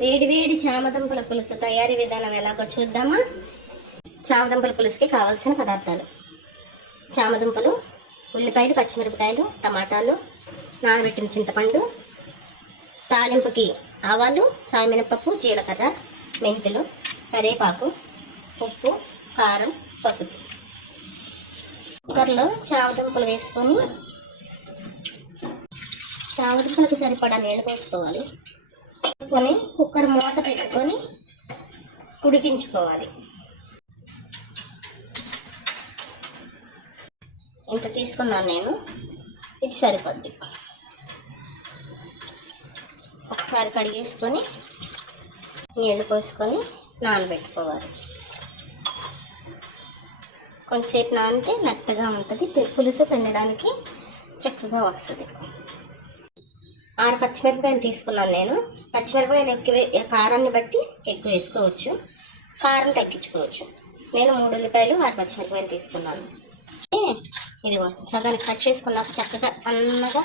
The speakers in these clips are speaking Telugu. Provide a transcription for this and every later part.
వేడి వేడి చామదుంపల పులుసు తయారీ విధానం ఎలాగో చూద్దామా. చామదుంపల పులుసుకి కావాల్సిన పదార్థాలు: చామదుంపలు, ఉల్లిపాయలు, పచ్చిమిరపకాయలు, టమాటాలు, నానబెట్టిన చింతపండు, తాలింపుకి ఆవాలు, సాయమినపప్పు, జీలకర్ర, మెంతులు, కరివేపాకు, ఉప్పు, కారం, పసుపు. కుక్కర్లో చామదుంపలు వేసుకొని చామదుంపలకి సరిపడా నీళ్ళు పోసుకోవాలి. పోసుకొని కుక్కర్ మూత పెట్టుకొని ఉడికించుకోవాలి. ఇంత తీసుకున్నాను నేను, ఇది సరిపోద్ది. ఒకసారి కడిగేసుకొని నీళ్ళు పోసుకొని నానబెట్టుకోవాలి. కొంతసేపు నానితే మెత్తగా ఉంటుంది, పులుసు పిండడానికి చక్కగా వస్తుంది. 6 పచ్చిమిరపకాయలు తీసుకున్నాను నేను. పచ్చిమిరపకాయలు ఎక్కువ, కారాన్ని బట్టి ఎక్కువ వేసుకోవచ్చు, కారం తగ్గించుకోవచ్చు. నేను 3 ఉల్లిపాయలు 6 పచ్చిమిరపకాయలు తీసుకున్నాను. ఇదిగో సగానికి కట్ చేసుకున్నాక చక్కగా సన్నగా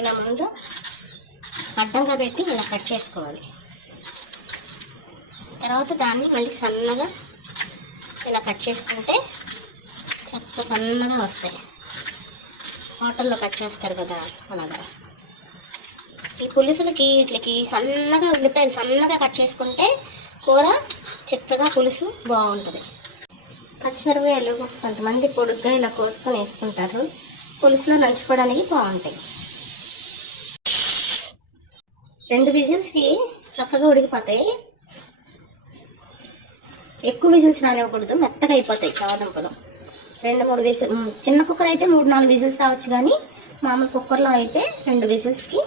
ఇలా ముందు అడ్డంగా పెట్టి ఇలా కట్ చేసుకోవాలి. తర్వాత దాన్ని మళ్ళీ సన్నగా ఇలా కట్ చేసుకుంటే చక్కగా సన్నగా వస్తాయి. హోటల్లో కట్ చేస్తారు కదా అలాగా. ఈ పులుసులకి వీటికి సన్నగా ఉల్లిపాయలు సన్నగా కట్ చేసుకుంటే కూర చక్కగా పులుసు బాగుంటుంది. పచ్చిమిరపకాయలు కొంతమంది పొడుగ్గా ఇలా కోసుకొని వేసుకుంటారు, పులుసులో నంచుకోవడానికి బాగుంటాయి. 2 విజిల్స్కి చక్కగా ఉడికిపోతాయి. ఎక్కువ విజిల్స్ రానివ్వకూడదు, మెత్తగా అయిపోతాయి చామదుంపలు. 2-3 విజిల్, చిన్న కుక్కర్ అయితే 3-4 విజిల్స్ రావచ్చు, కానీ మామూలు కుక్కర్లో అయితే 2 విజిల్స్కి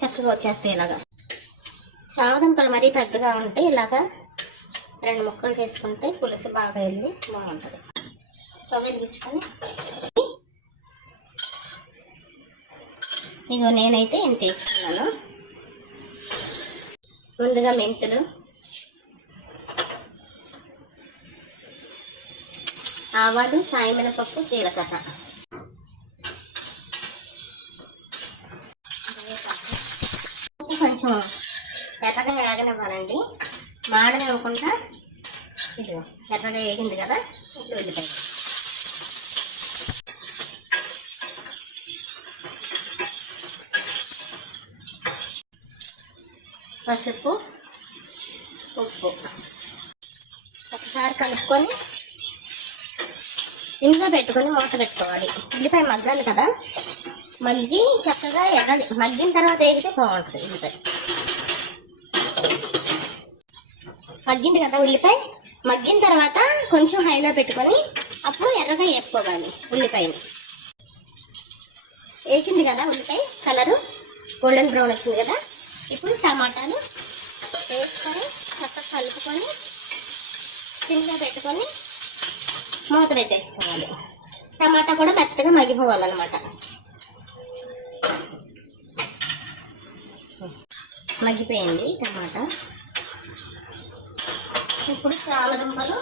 చక్కగా వచ్చేస్తాయి. ఇలాగా చామదుంపలు మరీ పెద్దగా ఉంటే ఇలాగా 2 ముక్కలు చేసుకుంటే పులుసు బాగా వెళ్ళి బాగుంటుంది. స్టవ్ వెలిగించుకొని ఇగో నేనైతే ఇంత వేసుకున్నాను. ముందుగా మెంతులు, ఆవాలు, సాయమినపప్పు, జీలకర్ర, కొంచెం ఎర్రగా వేగనివ్వాలండి, మాడనివ్వకుండా. ఇదిగో ఎర్రగా వేగింది కదా, ఇప్పుడు ఉల్లిపాయ, పసుపు, ఉప్పు ఒకసారి కలుపుకొని ఇంట్లో పెట్టుకొని మూత పెట్టుకోవాలి. ఉల్లిపాయ మగ్గాలి కదా, మగ్గి చక్కగా ఎర్రది మగ్గిన తర్వాత వేగితే బాగుంటుంది. ఉల్లిపాయ మగ్గింది కదా, ఉల్లిపాయ మగ్గిన తర్వాత కొంచెం హైలో పెట్టుకొని అప్పుడు ఎర్రగా వేసుకోవాలి. ఉల్లిపాయని వేగింది కదా, ఉల్లిపాయ కలరు గోల్డెన్ బ్రౌన్ వచ్చింది కదా, ఇప్పుడు టమాటాలు వేసుకొని చక్కగా కలుపుకొని సిమ్లో పెట్టుకొని మూత పెట్టేసుకోవాలి. టమాటా కూడా మెత్తగా మగ్గిపోవాలన్నమాట. మగ్గిపోయింది టమాటా. ఇప్పుడు చామదుంపలు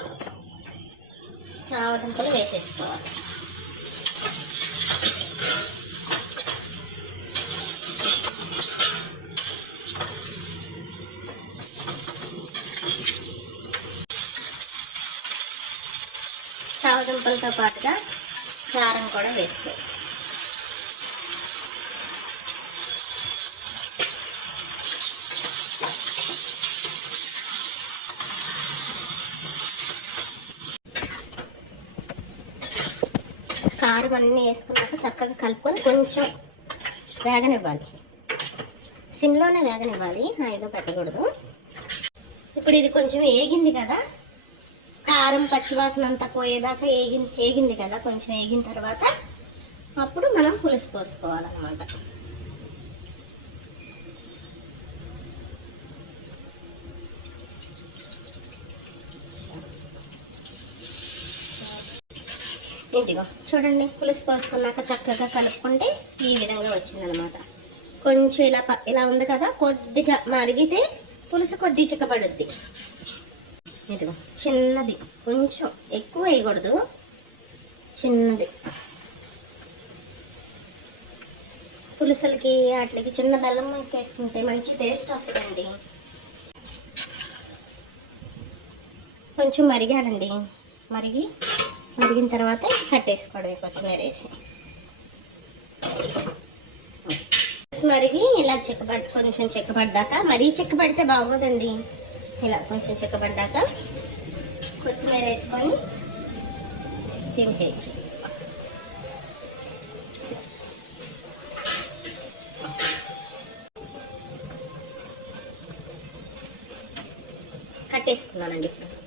వేసేసుకోవాలి. చామదుంపలతో పాటుగా కారం కూడా వేసుకోవాలి. కారం అన్నీ వేసుకున్నాక చక్కగా కలుపుకొని కొంచెం వేగనివ్వాలి. సిమ్లోనే వేగనివ్వాలి, హైలో పెట్టకూడదు. ఇప్పుడు ఇది కొంచెం వేగింది కదా, కారం పచ్చివాసన అంతా పోయేదాకా వేగింది కదా, కొంచెం వేగిన తర్వాత అప్పుడు మనం పులుసు పోసుకోవాలన్నమాట. ఇదిగో చూడండి, పులుసు పోసుకున్నాక చక్కగా కలుపుకుంటే ఈ విధంగా వచ్చిందనమాట. కొంచెం ఇలా ఉంది కదా, కొద్దిగా మరిగితే పులుసు కొద్దిగా చిక్కబడుద్ది. ఇదిగో చిన్నది, కొంచెం ఎక్కువ వేయకూడదు, చిన్నది. పులుసులకి వాటికి చిన్న బెల్లం వేసుకుంటే మంచి టేస్ట్ వస్తుందండి. కొంచెం మరిగాలండి. మరిగిన తర్వాత కట్టేసుకోవడమే కొత్తిమీర వేసి. మరిగి ఇలా కొంచెం చిక్కబడ్డాక, మరీ చిక్కబడితే బాగోదండి. ఇలా కొంచెం చిక్కబడ్డాక కొత్తిమీర వేసుకొని దింపేయచ్చు. కట్టేసుకున్నానండి ఇప్పుడు.